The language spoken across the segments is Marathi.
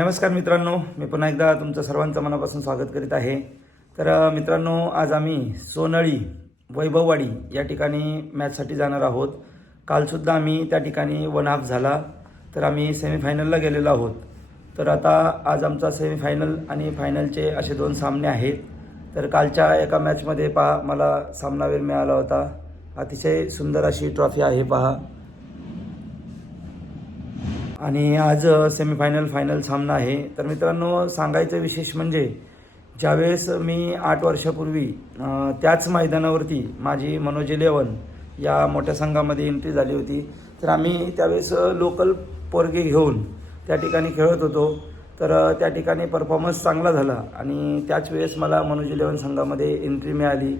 नमस्कार मित्रांनो, मी पुन्हा एकदा तुमचं सर्वांचं मनापासून स्वागत करीत आहे। तर मित्रांनो, आज आम्ही सोनळी वैभववाडी या ठिकाणी मॅचसाठी जाणार आहोत। कालसुद्धा आम्ही त्या ठिकाणी 1 हाफ झाला, तर आम्ही सेमीफायनलला गेलेलो आहोत। तर आता आज आमचा सेमीफायनल आणि फायनलचे असे 2 सामने आहेत। तर कालच्या एका मॅचमध्ये पहा मला सामनावीर मिळाला होता। अतिशय सुंदर अशी ट्रॉफी आहे पहा। आणि आज सेमीफायनल फायनल सामना आहे। तर मित्रांनो, सांगायचं विशेष म्हणजे ज्यावेळेस मी 8 वर्षापूर्वी त्याच मैदानावरती माझी मनोज 11 या मोठ्या संघामध्ये एंट्री झाली होती, तर आम्ही त्यावेळेस लोकल पोरगे घेऊन त्या ठिकाणी खेळत होतो। तर त्या ठिकाणी परफॉर्मन्स चांगला झाला आणि त्याच वेळेस मला मनोज 11 संघामध्ये एंट्री मिळाली।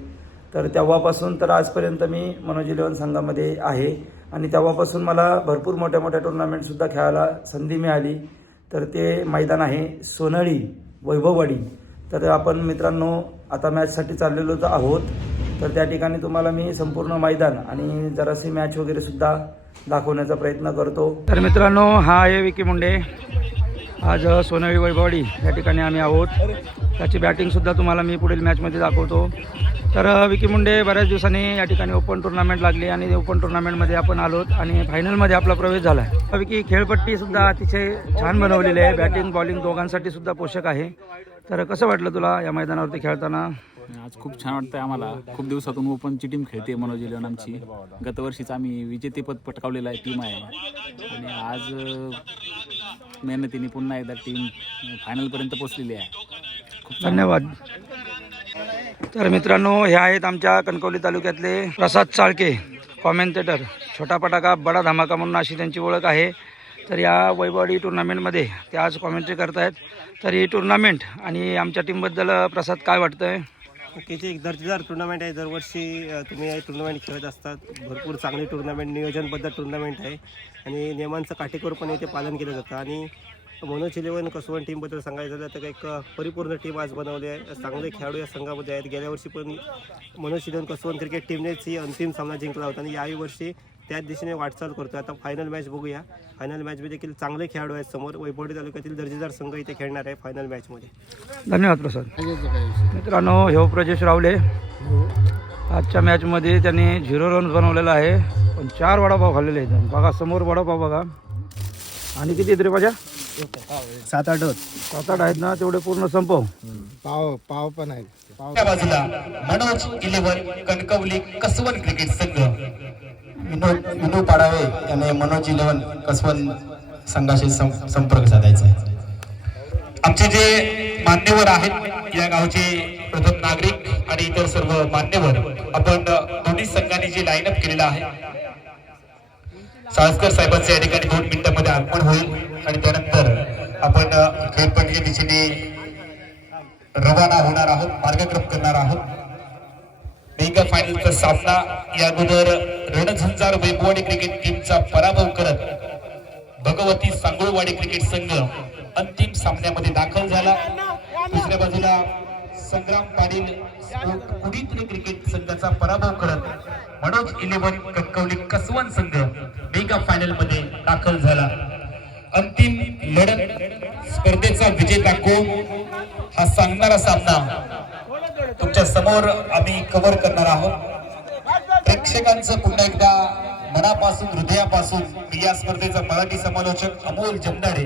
तर तेव्हापासून तर आजपर्यंत मी मनोज 11 संघामध्ये आहे आणि तेव्हापासून मला भरपूर मोठ्या मोठ्या टुर्नामेंटसुद्धा खेळायला संधी मिळाली। तर ते मैदान आहे सोनळी वैभववाडी। तर आपण मित्रांनो आता मॅचसाठी चाललेलो आहोत। तर त्या ठिकाणी तुम्हाला मी संपूर्ण मैदान आणि जराशी मॅच वगैरे सुद्धा दाखवण्याचा प्रयत्न करतो। तर मित्रांनो, हा आहे विकी मुंडे। आज सोनळी वैभववाडी या ठिकाणी आम्ही आहोत। त्याची बॅटिंगसुद्धा तुम्हाला मी पुढील मॅचमध्ये दाखवतो। तर विकी मुंडे बऱ्याच दिवसांनी या ठिकाणी ओपन टुर्नामेंट लागली आणि ओपन टुर्नामेंटमध्ये आपण आलोत आणि फायनलमध्ये आपला प्रवेश झाला आहे। विकी खेळपट्टीसुद्धा अतिशय छान बनवलेली आहे, बॅटिंग बॉलिंग दोघांसाठी सुद्धा पोषक आहे। तर कसं वाटलं तुला या मैदानावरती खेळताना? आज खूप छान वाटतंय आम्हाला। खूप दिवसातून ओपनची टीम खेळते मनोज 11 आमची। गतवर्षीच आम्ही विजेतेपद पटकावलेलं आहे टीम आहे आणि आज मेहनतीने पुन्हा एकदा टीम फायनलपर्यंत पोहोचलेली आहे। खूप धन्यवाद। तर मित्रांनो, हे आहेत आमच्या कणकवली तालुक्यातले प्रसाद चाळके, कॉमेंटेटर। छोटा पटाका बडा धमाका म्हणून अशी त्यांची ओळख आहे। तर या वैभववाडी टुर्नामेंटमध्ये ते आज कॉमेंट्री करतायत। तर ही टुर्नामेंट आणि आमच्या टीमबद्दल प्रसाद काय वाटतंय? ओके, ते एक दर्जेदार टुर्नामेंट आहे। दरवर्षी तुम्ही हे टुर्नामेंट खेळत असतात। भरपूर चांगली टुर्नामेंट, नियोजनबद्ध टुर्नामेंट आहे आणि नियमांचं काटेकोरपणे ते पालन केलं जातं। आणि मनोज 11 कसवण टीमबद्दल सांगायचं झालं तर एक परिपूर्ण टीम आज बनवली आहे। चांगले खेळाडू या संघामध्ये आहेत। गेल्या वर्षी पण मनोज 11 कसवण क्रिकेट टीमनेच ही अंतिम सामना जिंकला होता आणि याही वर्षी त्याच दिशेने वाटचाल करतो। आता फायनल मॅच बघूया। फायनल मॅचमध्ये देखील चांगले खेळाडू आहेत समोर। वैभववाडी तालुक्यातील दर्जेदार संघ इथे खेळणार आहे फायनल मॅचमध्ये। धन्यवाद प्रसाद। मित्रांनो, हे प्रजेश रावले। आजच्या मॅचमध्ये त्यांनी 0 रन्स बनवलेला आहे, पण 4 वडापाव खाल्लेले आहेत। बघा समोर वडापाव बघा। आणि किती तरी माझ्या 7-8 आहेत ना, तेवढे पूर्ण संपव। पाव पण आहेत। त्या बाजूला मनोज 11 कणकवली कसवण क्रिकेट संघ। विनू पाडावे याने मनोज 11 कसवण संघाशी संपर्क साधायचा आहे। आमचे जे मान्यवर आहेत या गावचे प्रथम नागरिक आणि इतर सर्व मान्यवर, आपण दोन्ही संघांनी जे लाईनअप केलेला आहे, साळसकर साहेबांचे या ठिकाणी 2 मिनिटांमध्ये आगमन होईल आणि त्यानंतर आपण खेळपट्टीच्या दिशेने रवाना होणार आहोत, मार्गक्रम करणार आहोत। मेगा फायनलचा सामना या अगोदर रणझंजार वैभववाडी क्रिकेट टीमचा पराभव करत भगवती सांगोळवाडी क्रिकेट संघ अंतिम सामन्यामध्ये दाखल झाला। दुसऱ्या बाजूला संग्राम पाटील कुडीतले क्रिकेट संघाचा पराभव करत मनोज 11 कणकवली कसवण संघ मेगा फायनल मध्ये दाखल झाला। अंतिम लढत स्पर्धेचा विजेता कोण हा सांगणारा सामना तुमच्या समोर आम्ही कव्हर करणार आहोत। प्रेक्षकांचं पुन्हा एकदा मनापासून हृदयापासून मी या स्पर्धेचा मराठी समालोचक अमोल जमदाडे,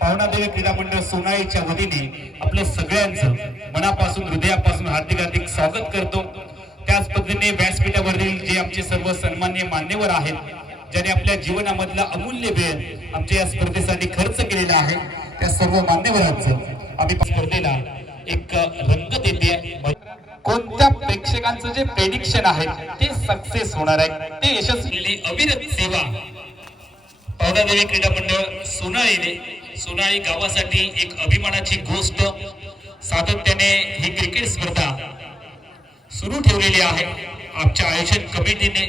पावनादेवी क्रीडा मंडळ सोनाईच्या वतीने आपल्या सगळ्यांचं मनापासून हृदयापासून हार्दिक स्वागत करतो। त्याच पद्धतीने व्यासपीठावरील जे आमचे सर्व सन्माननीय मान्यवर आहेत, ज्याने आपल्या जीवनामधला अमूल्य वेळ आमच्या या स्पर्धेसाठी खर्च केलेला आहे, त्या सर्व मान्यवरांचं आम्ही स्पर्धेला एक रंगत येते। कोणत्या प्रेक्षकांचं जे प्रेडिक्शन आहे ते सक्सेस होणार आहे, ते यशस्वी अविरत सेवा पावनादेवी क्रीडा मंडळ सोनाळी गावासाठी एक अभिमानाची गोष्ट। सातत्याने ही क्रिकेट स्पर्धा सुरू ठेवलेली आहे आमच्या आयोजन कमिटीने।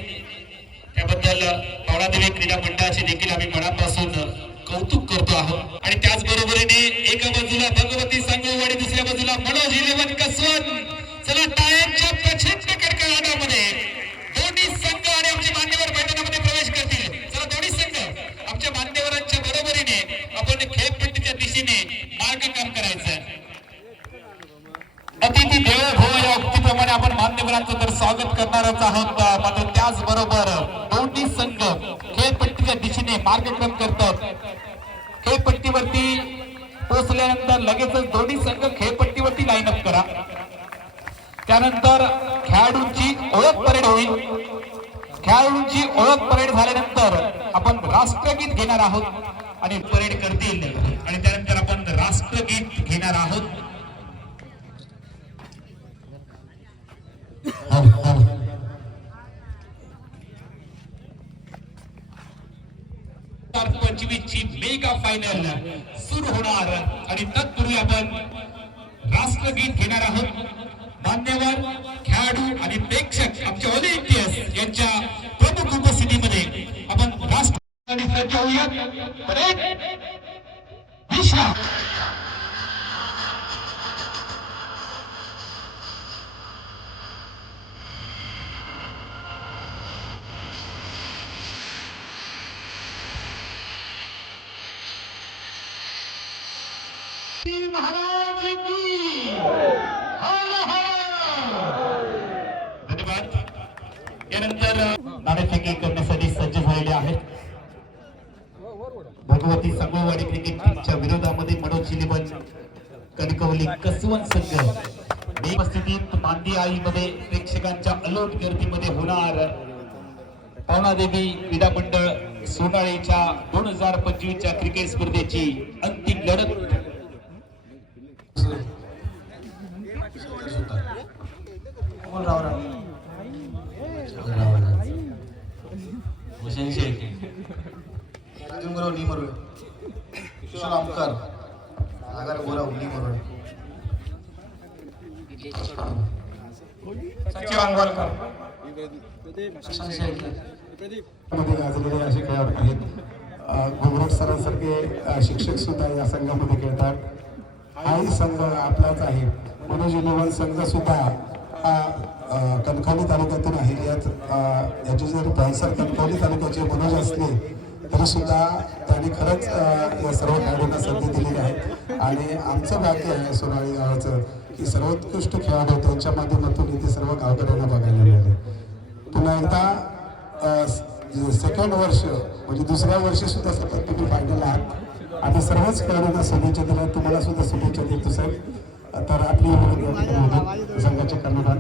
त्याबद्दल पावनादेवी क्रीडा मंडळाचे देखील आम्ही मनापासून कौतुक करतो आहोत। आणि त्याचबरोबरीने एका बाजूला भगवती सांगोळवाडी, दुसऱ्या बाजूला मनोज 11 कसवण। चला टाळ्यांच्या प्रचंड कडकडाटामध्ये दोन्ही संघ आणि आमचे मान्यवर मैदानामध्ये प्रवेश करतील। चला दोन्ही संघ आमच्या मान्यवरांच्या बरोबरीने आपण खेळपट्टीच्या दिशेने मान्यवरांचं तर स्वागत करणारच आहोत, मात्र त्याचबरोबर दोन्ही संघ खेळपट्टीच्या दिशेने मार्गक्रमण करतात. खेळपट्टीवरती पोहोचल्यानंतर लगेचच दोन्ही संघ खेळपट्टीवरती लाईन अप करा. त्यानंतर खेळाडूंची ओळख परेड होईल. खेळाडूंची ओळख परेड झाल्यानंतर आपण राष्ट्रगीत घेणार आहोत आणि परेड करतील आणि त्यानंतर आपण राष्ट्रगीत घेणार आहोत. ची मेगा फायनल सुरू होणार आणि तत्पूर्वी आपण राष्ट्रगीत घेणार आहोत. मान्यवर खेळाडू आणि प्रेक्षक आमच्या ऑलिम्पियन्स यांच्या प्रमुख उपस्थितीमध्ये आपण राष्ट्रगीत सज्ज होऊयात. परेड विश्राम. महाराज की धन्यवाद. यानंतर नाणेफेकी करण्यासाठी सज्ज झालेले आहेत. भगवती संगोवाडी क्रिकेट टीमच्या विरोधामध्ये मनोज इलेव्हन कणकवली कसवण संघ उपस्थितीत मांदी आईमध्ये प्रेक्षकांच्या अलोट गर्दीमध्ये होणार पावनादेवी क्रीडा मंडळ सोनाळेच्या 2025च्या क्रिकेट स्पर्धेची अंतिम लढत. सचिव अंगवलकर मध्ये गाजलेले असे खेळाडू आहेत. घुमरट सरांसारखे शिक्षक सुद्धा या संघामध्ये खेळतात. हाही संघ आपलाच आहे. मनोज इलेव्हन संघ सुद्धा हा कणकवली तालुक्यातून आहे. याचे जर प्रॉन्सर कणकवली तालुक्याचे मनोज असले तरी सुद्धा त्यांनी खरंच या सर्व खेळाडूंना संधी दिलेली आहे आणि आमचं भाग्य आहे सोनाळी गावाचं की सर्वोत्कृष्ट खेळाडू त्यांच्या माध्यमातून इथे सर्व गावकऱ्यांना बघायला मिळाले. पुन्हा एकदा सेकंड वर्ष म्हणजे दुसऱ्या वर्षी सुद्धा सतत तुम्ही फायनल आहात आणि सर्वच खेळाडूंना शुभेच्छा दिल्या. तुम्हाला सुद्धा शुभेच्छा देतो साहेब. तर आपली संघाचे कर्णधार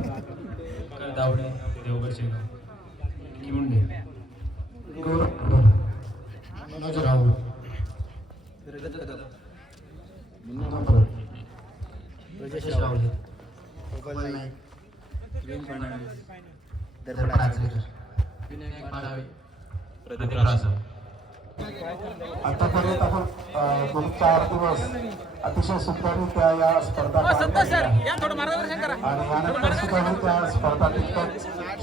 दावडे देवगडचे किमुंडे मनोज राहुल आतापर्यंत आपण 4 दिवस अतिशय सुंदररित्या या स्पर्धा आणि यानंतर सुद्धा त्या स्पर्धा तितक्याच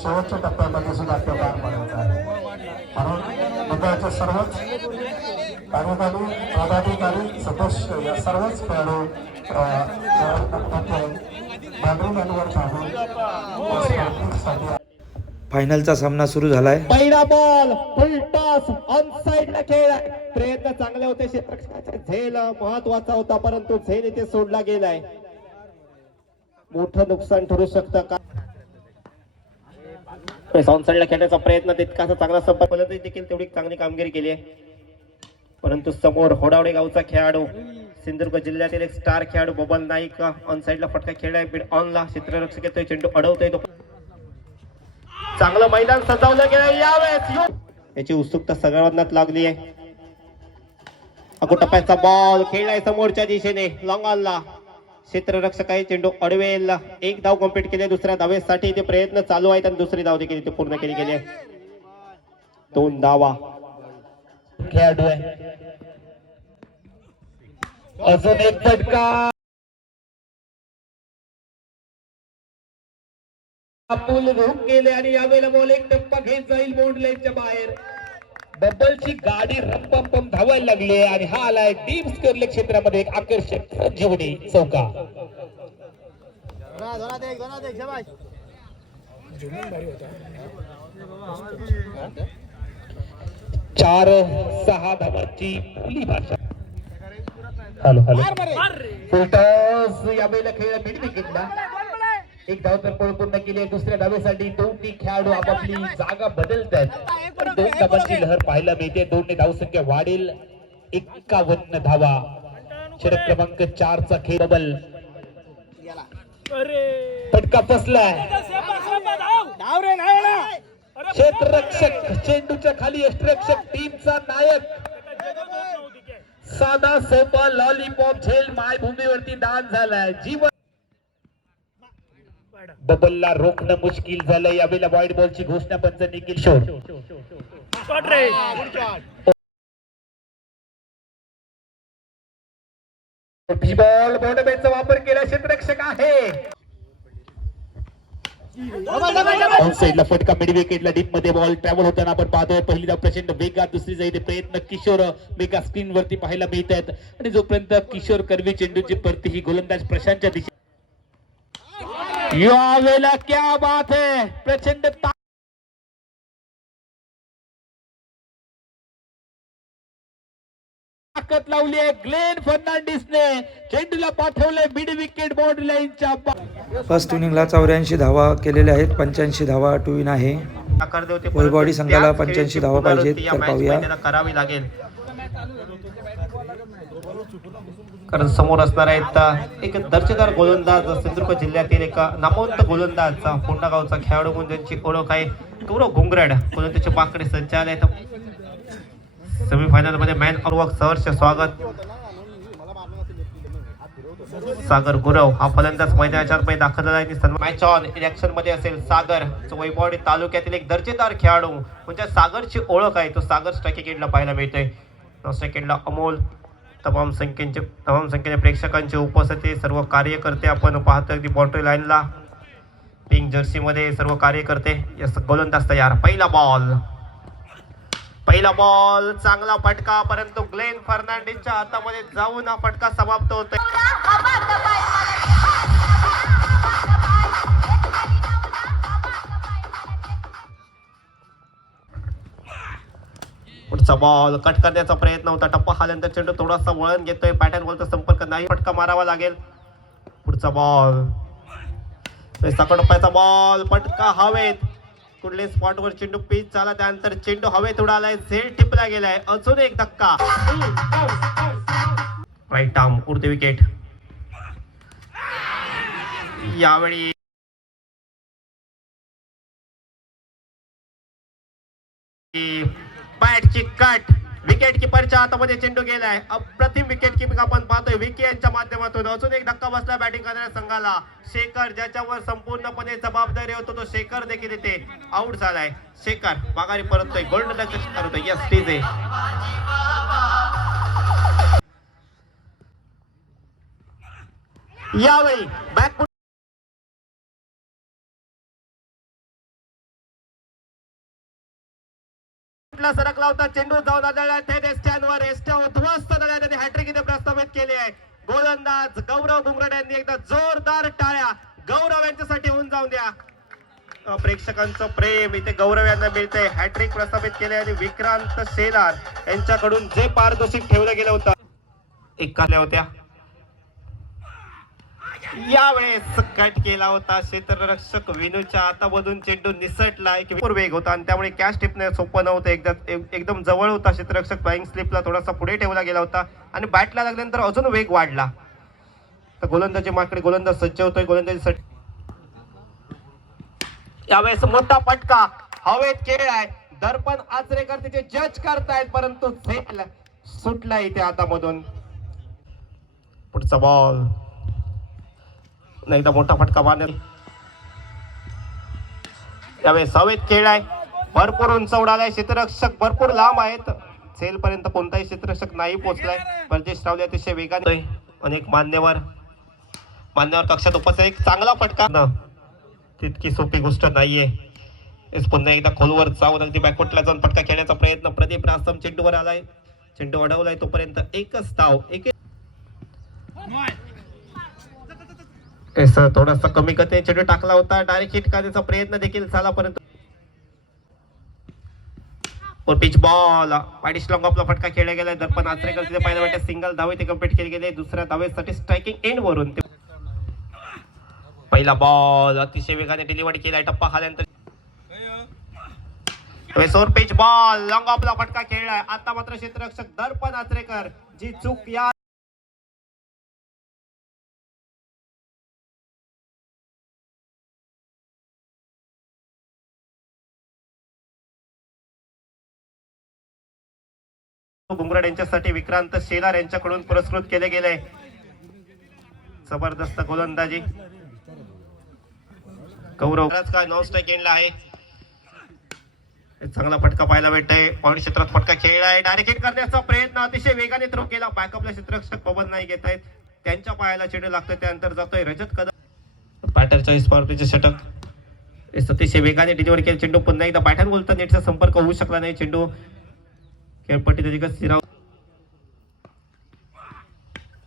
शेवटच्या टप्प्यामध्ये सुद्धा त्या पार पडायचं आहे. म्हणून मंडळाचे सर्वच कार्यकारी पदाधिकारी सदस्य या सर्वच खेळाडू बॅटरीमॅनवर थांबून फायनलचा सामना सुरू झालाय. पहिला बॉल फुल टॉस ऑन साइडला खेळ. प्रयत्न चांगले होते क्षेत्ररक्षकाचे. झेल महत्वाचा होता परंतु झेल इथे सोडला गेलाय. मोठं नुकसान ठरू शकतं का? ऑन साइडला खेळण्याचा प्रयत्न तितकासा चांगला संपर्क देखील तेवढी चांगली कामगिरी केली आहे परंतु समोर होडावडे गावचा खेळाडू सिंधुदुर्ग जिल्ह्यातील एक स्टार खेळाडू बबल नाईक ऑन साइडला फटका खेळलाय. बीड ऑनला क्षेत्ररक्षक येतोय. चेंडू अडवतोय. चांगलं मैदान सजवलं गेलं यावेळेस. याची उत्सुकता सगळ्यांनाच लागली आहे. टप्प्याचा बॉल खेळलाय समोरच्या दिशेने लॉंग ऑनला. क्षेत्ररक्षक आहे. चेंडू अडवेल. एक धाव कंप्लीट केली. दुसऱ्या धावेसाठी इथे प्रयत्न चालू आहेत आणि दुसरी धाव देखील इथे पूर्ण केली गेली आहे. 2 धावा खेळाडू आहे. अजून एक फटका. पूल घेऊन गेले आणि यावेळेला बॉल एक टप्पा घेत जाईल बोर्ड लाईनच्या बाहेर. बब्बलची गाडी रंपम धावायला लागली आणि हा आलाय डीप स्क्वेअर क्षेत्रामध्ये एक आकर्षक संजीवनी चौका. 4-6 धावांची बोली भाषा. हॅलो फुलटॉस यावेळेला खेळ मिड विकेटला एक धाव तर पळ पूर्ण केली आहे. दुसऱ्या धावेसाठी दोन्ही खेळाडू आपापली जागा बदलतात आणि 2 धावांची लहर पाहायला मिळते. 2 धावसंख्या वाढेल. 51 धावा. षटक क्रमांक 4 चा खेळ. बबल फटका फसलाय. क्षेत्ररक्षक चेंडूच्या खाली यष्टिरक्षक टीमचा नायक साधा सोपा लॉलीपॉप झेल मायभूमीवरती दान झालाय. जीवन बबलला रोखणं मुश्किल झालं. यावेळेला वाईड बॉलची घोषणा पंच निखिल शोर. बॉल बॉर्डरमॅनचा वापर केला. क्षेत्ररक्षक आहे. ऑन साइडला फटका मिड विकेटला डीप मध्ये बॉल ट्रॅव्हल होताना आपण पाहतोय. पहिली धाव प्रचंड वेगात. दुसरी जाईते प्रयत्न किशोर मेगा स्क्रीन वरती पाहायला मिळत आहेत आणि जोपर्यंत किशोर कर्वी चेंडूची परती ही गोलंदाज प्रशांतच्या दिशेने. यावेळेला क्या बात है. प्रचंड ताकद लावली आहे. ग्लेन फर्नांडिसने चेंडूला पाठवले मिड विकेट बाउंड्री लाईनच्या. फर्स्ट इनिंगला 84 धावा केलेल्या आहेत. 85 धावा टू इन आहे. वैभववाडी संघाला 85 धावा पाहिजेत. तर पाहूया करावी लागेल कारण समोर असणार आहेत एक दर्जेदार गोलंदाज. सिंधुदुर्ग जिल्ह्यातील एक नामवंत गोलंदाज पुन्हा गावचा खेळाडू म्हणून ज्यांची ओळख आहे गौरव घुंगरड गोलंदाजीचे पाकडे संचालय. सेमीफायनल मध्ये मॅन ऑफ सहर्ष स्वागत. सागर गुरव हा फलंदाज मैदानाच्या आतमध्ये दाखल झाला आहे. मॅच ऑन इलेक्शन मध्ये असेल सागर जो वैभववाडी तालुक्यातील एक दर्जेदार खेळाडू म्हणजे सागरची ओळख आहे. तो सागर स्ट्रायकिंग एंडला पाहायला मिळतोय. सेकंडला अमोल. तमाम संख्येने प्रेक्षकांची उपस्थिती. सर्व कार्यकर्ते आपण पाहतोय अगदी बाउंड्री लाईनला पिंक जर्सी मध्ये सर्व कार्यकर्ते. गोलंदाज तयार. पहिला बॉल चांगला फटका परंतु ग्लेन फर्नांडिसच्या हातामध्ये जाऊन हा फटका समाप्त होतोय. पुढचा बॉल कट करण्याचा प्रयत्न होता. टप्पा आल्यानंतर चेंडू थोडासा वळण घेतोय. पॅटर्न बॉलचा संपर्क नाही. फटका मारावा लागेल. पुढचा बॉल टप्प्याचा बॉल. फटका हवेत. कुठले स्पॉटवर चेंडू पिच झाला. त्यानंतर चेंडू हवेत उडालाय. झेल टिपला गेलाय. अजून एक धक्का. राईट आर्म उडते विकेट. यावेळी बॅटची कट. विकेट किपरच्या हातामध्ये चेंडू गेलाय. अप्रतिम विकेट किपिंग आपण पाहतोय विकी यांच्या माध्यमातून. अजून एक धक्का बसला बॅटिंग करणाऱ्या संघाला. शेखर ज्याच्यावर संपूर्णपणे जबाबदारी होतो तो शेखर देखील इथे आउट झालाय. शेखर माघारी परततोय. गोल्डन शिकार होतोय. यस टीज आहे. यावेळी बॅक सरकला होता. चेंडू जाऊन आदळला. थेट एस्ट्यांवर एस्ट्या उद्ध्वस्त झाल्याने हॅट्रिक इथे प्रस्थापित केली आहे. गोलंदाज गौरव घुंगरड यांनी एकदा जोरदार टाळ्या गौरव यांच्यासाठी होऊन जाऊन द्या. प्रेक्षकांचं प्रेम इथे गौरव यांना मिळतंय. हॅट्रिक प्रस्थापित केले आणि विक्रांत शेलार यांच्याकडून जे पारितोषिक ठेवलं गेलं होतं एक काढल्या होत्या. यावेळेस कट केला होता. क्षेत्ररक्षक विनूच्या हातामधून चेंडू निसटला. एक वेग होता आणि त्यामुळे कॅच टिपणे सोपं नव्हतं. एकदम जवळ होता. क्षेत्ररक्षक फ्लाइंग स्लिपला थोडासा पुढे ठेवला गेला होता आणि बॅटला लागल्यानंतर अजून वेग वाढला. तर गोलंदाजी माकडे गोलंदाज सज्ज होतोय. गोलंदाजीसाठी यावेळेस मोठा फटका हवेत खेळ आहे. दर्पण आचरेकर तिथे जज करतायत परंतु झेल सुटला इथे हातामधून. पुढचा बॉल एकदा मोठा फटका मारण्यात. त्यावेळेस हवेत खेळ आहे. भरपूर उंच उडालाय. क्षेत्ररक्षक भरपूर लांब आहेत. झेल पर्यंत कोणताही क्षेत्ररक्षक नाही पोहोचलाय. परदेश रावले अतिशय वेगाने. अनेक मान्यवर कक्षात उपस्थित. एक चांगला फटका तितकी सोपी गोष्ट नाहीये. पुन्हा एकदा खोलवर जाऊन अगदी बॅकवर्डला जाऊन फटका खेळण्याचा प्रयत्न. प्रदीप रास्तम चेंडूवर आलाय. चेंडू अडवलाय. तोपर्यंत एकच धाव. थोडासा कमी गतीने चेंडू टाकला होता. डायरेक्ट हिट करण्याचा प्रयत्न देखील झाला परंतु पिच बॉल वाईडिश लॉंग ऑफला फटका खेळला गेलाय. दर्पण आचरेकर तिथे पहिल्या बॅटमध्ये सिंगल धावे ते कंप्लीट केले गेले. दुसऱ्या धावेसाठी स्ट्रायकिंग एंड वरून पहिला बॉल अतिशय वेगाने डिलिव्हरी केलाय, टप्पा खाल्यानंतर सोर पिच बॉल लॉंग ऑफला फटका खेळलाय. आता मात्र क्षेत्ररक्षक दर्पण आचरेकर जी चूक या घुंगरड यांच्यासाठी विक्रांत शेलार यांच्याकडून पुरस्कृत केले गेले. जबरदस्त गोलंदाजी गौरव का नॉन स्ट्राईक एंडला आहे. चांगला फटका पाहायला भेटतोय. पॉइंट क्षेत्रात फटका खेळलाय, डायरेक्ट हिट करण्याचा प्रयत्न अतिशय वेगाने थ्रो केला. बॅकअपला क्षेत्ररक्षक बबन नाही घेत आहेत, त्यांच्या पायाला चेंडू लागतोय, त्यानंतर जातोय रजत कदम. बॅटरच्या स्पॉर्टीचे षटक अतिशय वेगाने डिलिव्हरी केला. चेंडू पुन्हा एकदा बॅटर बोलता नेटचा संपर्क होऊ शकला नाही. चेंडू खेळपट्टी त्याची स्थिराव.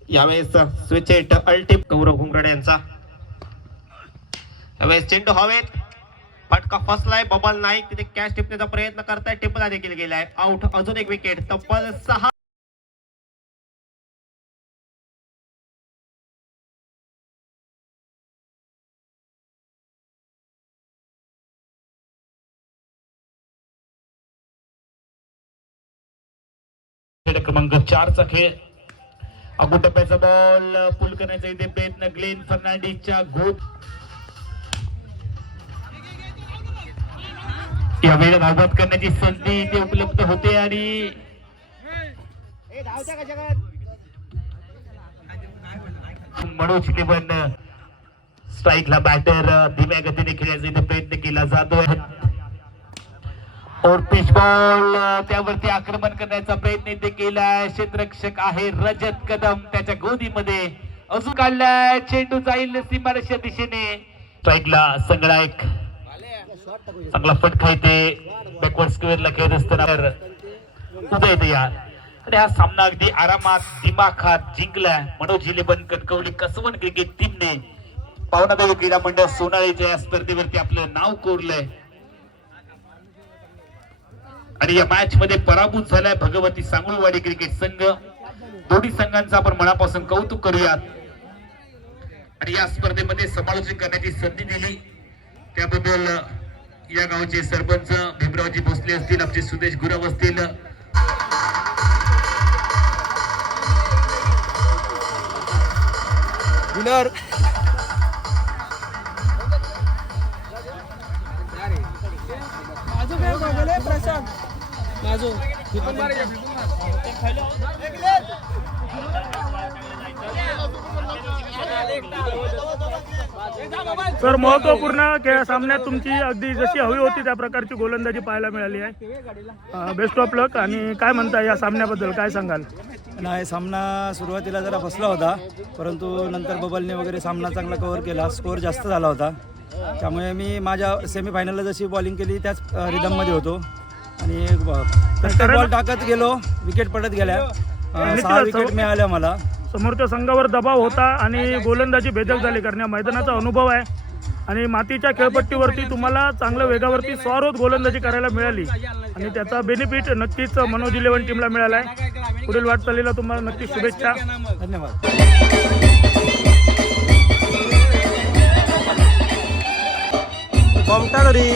यावेळेस स्विच हिट अल्टिप गौरव घुंगरडे यांचा. यावेळेस चेंडू हवेत, फटका फसलाय. बबल नाईक तिथे कॅच टिपण्याचा प्रयत्न करताय, टिपला देखील गेलाय. आउट. अजून एक विकेट. तब्बल 6 क्रमांक 4चा खेळ. अगो टप्प्याचा बॉल पुल करण्याचा इथे प्रयत्न ग्लेन फर्नांडिसच्या गोट. यावेळी धावबाद करण्याची संधी इथे उपलब्ध होते आणि मनोज लेवन स्ट्राईकला बॅटर धीम्या गतीने खेळण्याचा इथे प्रयत्न केला जातोय. और पिच बॉल त्यावरती आक्रमण करण्याचा प्रयत्न इथे केलाय. क्षेत्ररक्षक आहे रजत कदम, त्याच्या गोदीमध्ये अजून काढलाय. चेंडू जाईल सीमारेषा दिशेने. स्ट्राईकला संगळायक चांगला फटका इथे बॅकवर्ड स्क्वेअरला खेळत असताना उदय येते या. आणि हा सामना अगदी आरामात दिमाखात जिंकलाय मनोज इलेवन कणकवली कसवण क्रिकेट टीमने. पावनादेवी क्रीडा मंडळ सोनाळीच्या या स्पर्धेवरती आपलं नाव कोरलंय आणि या मॅच मध्ये पराभूत झालाय भगवती सांगुळवाडी क्रिकेट संघ. दोन्ही संघांचं आपण मनापासून कौतुक करूयात आणि या स्पर्धेमध्ये समालोचन करण्याची संधी दिली त्याबद्दल या गावचे सरपंच भीमरावजी भोसले असतील, आमचे सुदेश गुरव असतील, विनर सर, महत्वपूर्ण सामन्यात तुमची अगदी जशी हवी होती त्या प्रकारची गोलंदाजी पाहायला मिळाली आहे. बेस्ट ऑफ लक. आणि काय म्हणता या सामन्याबद्दल, काय सांगाल? नाही, सामना सुरुवातीला जरा फसला होता, परंतु नंतर बबलने वगैरे सामना चांगला कव्हर केला. स्कोअर जास्त झाला होता, त्यामुळे मी माझ्या सेमीफायनलला जशी बॉलिंग केली त्याच रिदममध्ये होतो आणि प्रत्येक बॉल टाकत गेलो, विकेट पडत गेल्या. 6 विकेट मिळाल्या मला. समोरच्या संघावर दबाव होता आणि गोलंदाजी भेदक झाली, कारण या मैदानाचा अनुभव आहे आणि मातीच्या खेळपट्टीवरती तुम्हाला चांगल्या वेगावरती स्वार होत गोलंदाजी करायला मिळाली आणि त्याचा बेनिफिट नक्कीच मनोज इलेवन टीमला मिळाला आहे. पुढील वाटचालीला तुम्हाला नक्कीच शुभेच्छा. धन्यवाद. बमटा घरी